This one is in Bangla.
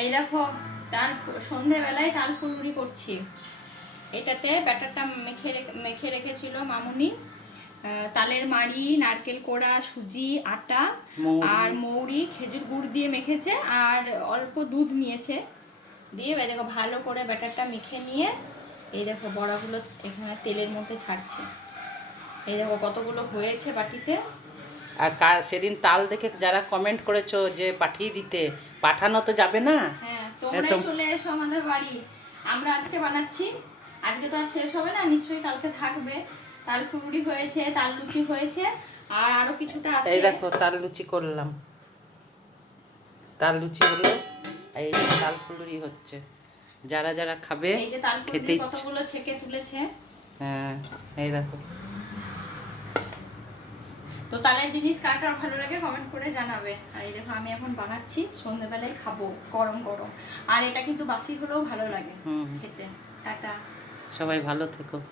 এই দেখো তাল সন্ধ্যেবেলায় তাল ফুলুরি করছি। এটাতে ব্যাটারটা মেখে রেখেছিল মামুনি। তালের মাড়ি, নারকেল কোড়া, সুজি, আটা আর মৌরি, খেজুর গুড় দিয়ে মেখেছে, আর অল্প দুধ নিয়েছে। দিয়ে দেখো ভালো করে ব্যাটারটা মেখে নিয়ে এই দেখো বড়াগুলো এখানে তেলের মধ্যে ছাড়ছে। এই দেখো কতগুলো হয়েছে বাটিতে। আর সেদিন তাল দেখে যারা কমেন্ট করেছো যে পাঠিয়ে দিতে, পাঠানো তো যাবে না। হ্যাঁ, তোমরাই চলে এসো আমাদের বাড়ি। আমরা আজকে বানাচ্ছি, আজকে তো আর শেষ হবে না, নিশ্চয়ই কালকে থাকবে। তাল ফুলুরি হয়েছে, তাল লুচি হয়েছে, আর আরো কিছুটা আছে। এই দেখো তাল লুচি করলাম, তাল লুচি হলো, এই যে তাল ফুলুরি হচ্ছে। যারা যারা খাবে এই যে তাল খেতে ফুলুরি কতগুলো ছেঁকে তুলেছে। হ্যাঁ, এই দেখো। তো তালের জিনিস কার কার ভালো লাগে কমেন্ট করে জানাবে। আর এই দেখো আমি এখন বানাচ্ছি, সন্ধ্যেবেলায় খাবো গরম গরম। আর এটা কিন্তু বাসি হলেও ভালো লাগে খেতে। টাটা। সবাই ভালো থেকো।